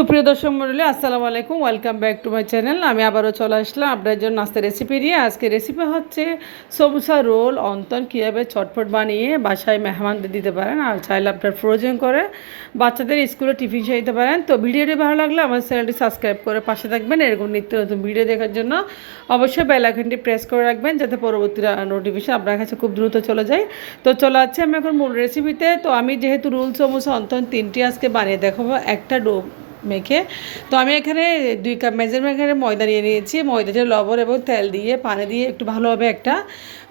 সুপ্রিয় দর্শক মন্ডলী, আসসালামু আলাইকুম। Welcome back to my channel আমি আবারও চলে আসলাম আপনার জন্য নাস্তা রেসিপি নিয়ে। আজকে রেসিপি হচ্ছে সবুসা রোল অন্তন কীভাবে চটপট বানিয়ে বাসায় মেহমানদের দিতে পারেন আর চাইলে আপনার ফ্রোজেন করে বাচ্চাদের স্কুলে টিফিন সে দিতে পারেন। তো ভিডিওটি ভালো লাগলে আমার চ্যানেলটি সাবস্ক্রাইব করে পাশে থাকবেন। এরকম নিত্য নতুন ভিডিও দেখার জন্য অবশ্যই বেল আইকনটি প্রেস করে রাখবেন যাতে পরবর্তী নোটিফিকেশন আপনার কাছে খুব দ্রুত চলে যায়। তো চলে যাচ্ছে আমি এখন মূল রেসিপিতে তো আমি যেহেতু রুল, সমোসা, অন্তন তিনটি আজকে বানিয়ে দেখাবো। একটা ডো মেখে। তো আমি এখানে দুই কাপ মেজারমেন্ট এখানে ময়দা নিয়ে নিয়েছি। ময়দাটা লবণ এবং তেল দিয়ে, পানি দিয়ে একটু ভালোভাবে একটা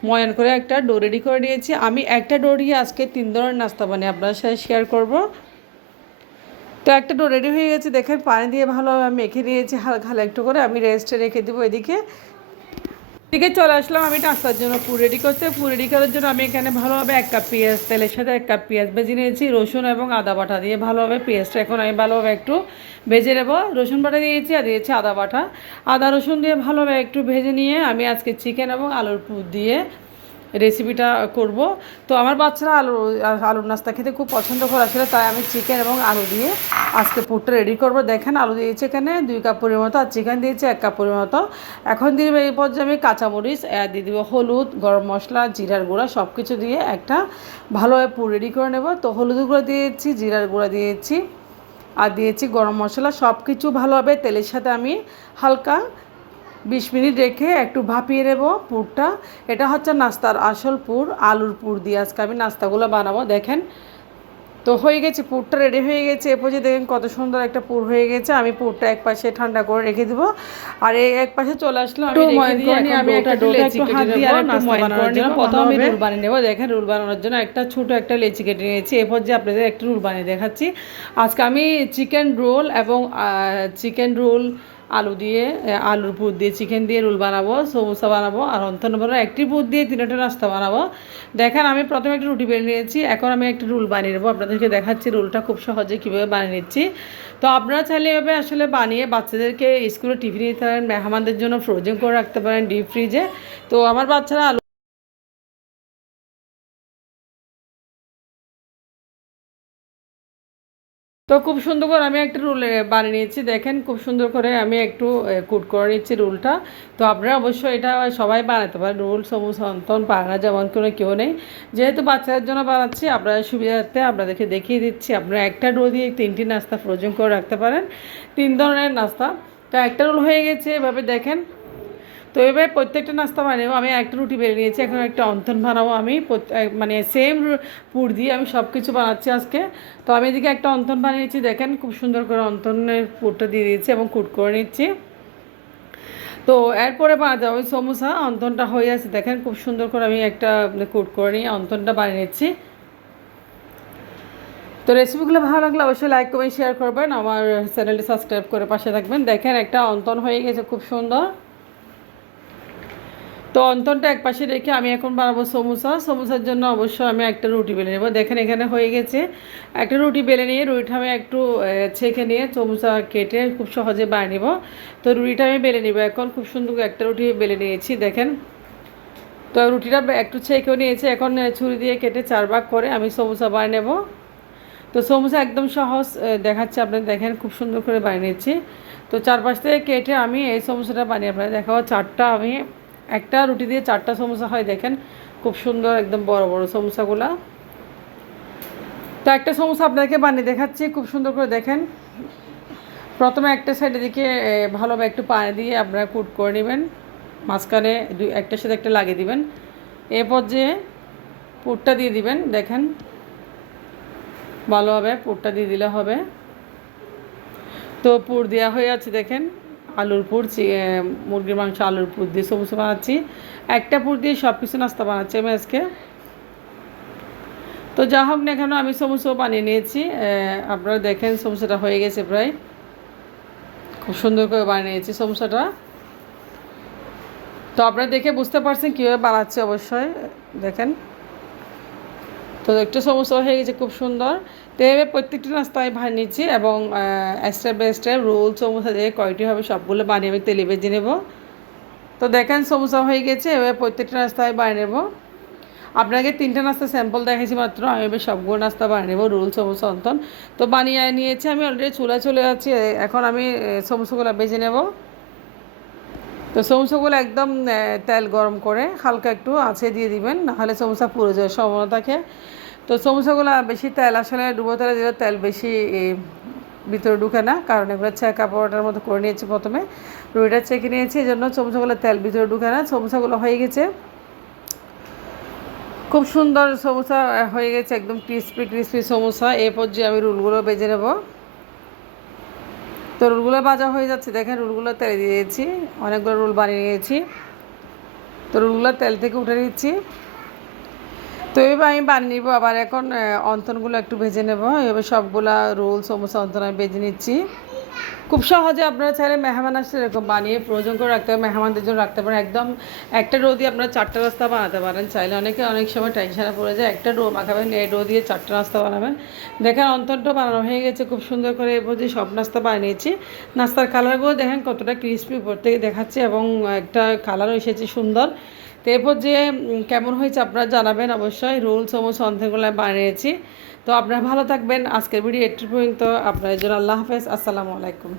ময়ান করে একটা ডো রেডি করে নিয়েছি। আমি একটা ডো দিয়ে আজকে তিন ধরনের নাস্তা বানিয়ে আপনার সাথে শেয়ার করব। তো একটা ডো রেডি হয়ে গেছে, দেখেন পানি দিয়ে ভালোভাবে মেখে নিয়েছি, হালকা হালকা একটু করে। আমি রেস্টে রেখে দেবো এদিকে। এদিকে চলে আসলাম। আমি নাস্তার জন্য পুর রেডি করতে। পুর রেডি করার জন্য আমি এখানে ভালোভাবে এক কাপ পেঁয়াজ, তেলের সাথে এক কাপ পেঁয়াজ ভেজে নিয়েছি, রসুন এবং আদা বাটা দিয়ে ভালোভাবে পেঁয়াজটা এখন আমি ভালোভাবে একটু ভেজে নেব। রসুন বাটা দিয়েছি আর দিয়েছি আদা বাটা। আদা, রসুন দিয়ে ভালোভাবে একটু ভেজে নিয়ে আমি আজকে চিকেন এবং আলুর পুর দিয়ে রেসিপিটা করব। তো আমার বাচ্চারা আলু, আলুর নাস্তা খেতে খুব পছন্দ করে আসলে, তাই আমি চিকেন এবং আলু দিয়ে আজকে পুরটা রেডি করব। দেখেন আলু দিয়েছি এখানে দুই কাপ পরিমাণ আর চিকেন দিয়েছি এক কাপ পরিমাণ এখন দিয়ে এই পর্যায়ে আমি কাঁচামরিচ দিয়ে দিব, হলুদ, গরম মশলা, জিরার গুঁড়া সব কিছু দিয়ে একটা ভালোভাবে পুর রেডি করে নেব। তো হলুদ গুঁড়া দিয়েছি, জিরার গুঁড়া দিয়েছি, আর দিয়েছি গরম মশলা সব কিছু ভালোভাবে তেলের সাথে আমি হালকা বিশ মিনিট রেখে একটু ভাপিয়ে নেব পুরটা। এটা হচ্ছে নাস্তার আসল পুর আলুর পুর দিয়ে আজকে আমি নাস্তাগুলো বানাবো। দেখেন তো হয়ে গেছে পুরটা রেডি হয়ে গেছে। এরপর যে দেখেন কত সুন্দর একটা পুর হয়ে গেছে। আমি পুরটা এক পাশে ঠান্ডা করে রেখে দেবো। আর এই এক পাশে চলে আসলো আমি একটা প্রথমে রুল বানিয়ে নেব। দেখেন রুল বানানোর জন্য একটা ছোট একটা লেচি কেটে নিয়েছি। এরপর যে আপনাদের একটা রুল বানিয়ে দেখাচ্ছি। আজকে আমি চিকেন রোল এবং চিকেন রোল আলু দিয়ে আলুর পুর দিয়ে চিকেন দিয়ে রোল বানাবো, সমোসা বানাবো, আর অন্তন বানাবো একটি পুর দিয়ে তিনটে নাস্তা বানাবো। দেখেন, আমি প্রথমে একটা রুটি বেলে নিয়েছি, এখন আমি একটা রুল বানিয়ে নেব। আপনাদেরকে দেখাচ্ছি রুলটা খুব সহজে কীভাবে বানিয়ে নিচ্ছি। তো আপনারা চাইলে এভাবে আসলে বানিয়ে বাচ্চাদেরকে স্কুলে টিফিন নিতে পারেন, মেহমানদের জন্য ফ্রোজেন করে রাখতে পারেন ডিপ ফ্রিজে তো আমার বাচ্চারা আলু তো খুব সুন্দর করে আমি একটা রুল বানিয়ে নিয়েছি। দেখেন খুব সুন্দর করে আমি একটু কুট করে নিচ্ছি রুলটা। তো আপনারা অবশ্যই এটা সবাই বানাতে পারেন। রুল সমস্ত অন্তন পারে না যেমন কোনো কেউ নেই। যেহেতু বাচ্চাদের জন্য বানাচ্ছি, আপনাদের সুবিধার্থে আপনাদেরকে দেখিয়ে দিচ্ছি। আপনারা একটা রোল দিয়ে তিনটি নাস্তা ফ্রোজন করে রাখতে পারেন। তিন ধরনের নাস্তা। তো একটা রোল হয়ে গেছে। এভাবে দেখেন তো এভাবে প্রত্যেকটা নাস্তা বানাবো, আমি একটা রুটি বেরিয়ে নিয়েছি, এখন একটা অন্তন বানাবো আমি মানে সেম পুর দিয়ে আমি সব কিছু বানাচ্ছি আজকে। তো আমি এদিকে একটা অন্তন বানিয়েছি, দেখেন খুব সুন্দর করে অন্তনের পুরটা দিয়ে দিয়েছি এবং কুট করে নিচ্ছি। তো এরপরে বানাতে ওই সমোসা অন্তনটা হয়ে আছে, দেখেন খুব সুন্দর করে আমি একটা কুট করে নিয়ে অন্তনটা বানিয়ে নিচ্ছি। তো রেসিপিগুলো ভালো লাগলে অবশ্যই লাইক কমেন্ট শেয়ার করবেন, আমার চ্যানেলটি সাবস্ক্রাইব করে পাশে থাকবেন। দেখেন একটা অন্তন হয়ে গেছে, খুব সুন্দর। তো অন্তনটা এক পাশে রেখে আমি এখন বানাবো সমোসা। সমোসার জন্য অবশ্যই আমি একটা রুটি বেলে নেব। দেখেন, এখানে হয়ে গেছে। একটা রুটি বেলে নিয়ে রুটিটা আমি একটু ছেঁকে নিয়ে সমোসা কেটে খুব সহজে বানিয়ে নেব। তো রুটিটা আমি বেলে নেব এখন। খুব সুন্দর একটা রুটি বেলে নিয়েছি, দেখেন। তো রুটিটা একটু ছেঁকেও নিয়েছি। এখন ছুরি দিয়ে কেটে চার ভাগ করে আমি সমোসা বানিয়ে নেব। তো সমোসা একদম সহজ দেখাচ্ছে আপনার দেখেন, খুব সুন্দর করে বানিয়ে নিচ্ছি। তো চারপাশ থেকে কেটে আমি এই সমোসাটা বানিয়ে আপনার দেখাবো। চারটা আমি একটা রুটি দিয়ে চারটা সমোসা হয়, দেখেন। খুব সুন্দর, একদম বড় বড় সমোসাগুলা। তো একটা সমোসা আপনাদেরকে বানিয়ে দেখাচ্ছি, খুব সুন্দর করে দেখেন। প্রথমে একটা সাইডে দিকে ভালোভাবে একটু পানি দিয়ে আপনারা কুট করে নেবেন। মাঝখানে দুই একটার সাথে একটা লাগিয়ে দিবেন। এরপর যে পুরটা দিয়ে দিবেন, দেখেন। ভালোভাবে পুরটা দিয়ে দিলে হবে। তো পুর দেওয়া হয়ে আছে, দেখেন। আলুর পুর মুরগির মাংস, আলুর পুর দিয়ে সমস্ত বানাচ্ছি। একটা পুর দিয়ে সব কিছু নাস্তা বানাচ্ছি আমি আজকে। তো যা হোক না কেন, আমি সমস্ত বানিয়ে নিয়েছি। আপনারা দেখেন সমস্যাটা হয়ে গেছে প্রায়। খুব সুন্দর করে বানিয়ে নিয়েছি সমস্যাটা তো আপনারা দেখে বুঝতে পারছেন কীভাবে বানাচ্ছে অবশ্যই। দেখেন। তো একটু সমস্যা হয়ে গেছে খুব সুন্দর। তো এভাবে প্রত্যেকটি আমি ভাই এবং step by step roll samosa দিয়ে কয়টি হবে সবগুলো বানিয়ে আমি তেলে বেজে নেব। তো দেখেন সমোসা হয়ে গেছে এবার প্রত্যেকটা আমি বানিয়ে নেব। আপনাকে তিনটা নাস্তা স্যাম্পল দেখেছি মাত্র আমি এবার সবগুলো নাস্তা বানিয়ে নেব রোল সমোসা অন্তন তো বানিয়ে নিয়েছি আমি অলরেডি চুলা চলে যাচ্ছি এখন আমি এ, সমোসাগুলো বেজে নেব। তো সমোসাগুলো একদম তেল গরম করে হালকা একটু আছে দিয়ে দিবেন, নাহলে সমোসা পুড়ে যাওয়ার সম্ভাবনা থাকে। তো সমোসাগুলো বেশি তেল, আসলে ডুবো তেলে দিলে তেল বেশি ভিতরে ঢুকে না। কারণ এগুলো ছেঁকা পরোটার মতো করে নিয়েছি প্রথমে। রুইটা চেকে নিয়েছি এই জন্য সমোসাগুলো তেল ভিতরে ঢুকে না। সমোসাগুলো হয়ে গেছে। খুব সুন্দর সমোসা হয়ে গেছে, একদম ক্রিসপি ক্রিসপি সমোসা। এরপর যে আমি রুলগুলো বেজে নেব। তো রুলগুলো বাজা হয়ে যাচ্ছে। দেখেন রুলগুলো তেল দিয়ে দিয়েছি। অনেকগুলো রুল বানিয়ে নিয়েছি। তো রুলগুলো তেল থেকে উঠে নিচ্ছি। তো এইভাবে আমি বানিয়ে নিব। আবার এখন অন্তনগুলো একটু ভেজে নেব। এবার সবগুলা রোল সমস্যা অন্তন আমি ভেজে নিচ্ছি। খুব সহজে আপনারা চাইলে মেহমান আসলে এরকম বানিয়ে প্রয়োজন করে রাখতে পারেন, মেহমানদের জন্য রাখতে পারেন। একদম একটা রো দিয়ে আপনারা চারটা রাস্তা বানাতে পারেন। চাইলে অনেকে অনেক সময় টেনশনে পড়ে যায়, একটা ডো মাখাবেন এই ডো দিয়ে চারটা রাস্তা বানাবেন। দেখেন অন্তরটা বানানো হয়ে গেছে, খুব সুন্দর করে এরপর যে সব নাস্তা বানিয়েছি নাস্তার কালারগুলো দেখেন কতটা ক্রিসপি উপর থেকে দেখাচ্ছে এবং একটা কালারও এসেছে সুন্দর। তো এরপর যে কেমন হয়েছে আপনারা জানাবেন অবশ্যই। রোল সমোসা সন্দেহগুলো বানিয়েছি। তো আপনারা ভালো থাকবেন। আজকের ভিডিও এটি পর্যন্ত। আপনার জন্য আল্লাহ হাফেজ। আসসালামু আলাইকুম।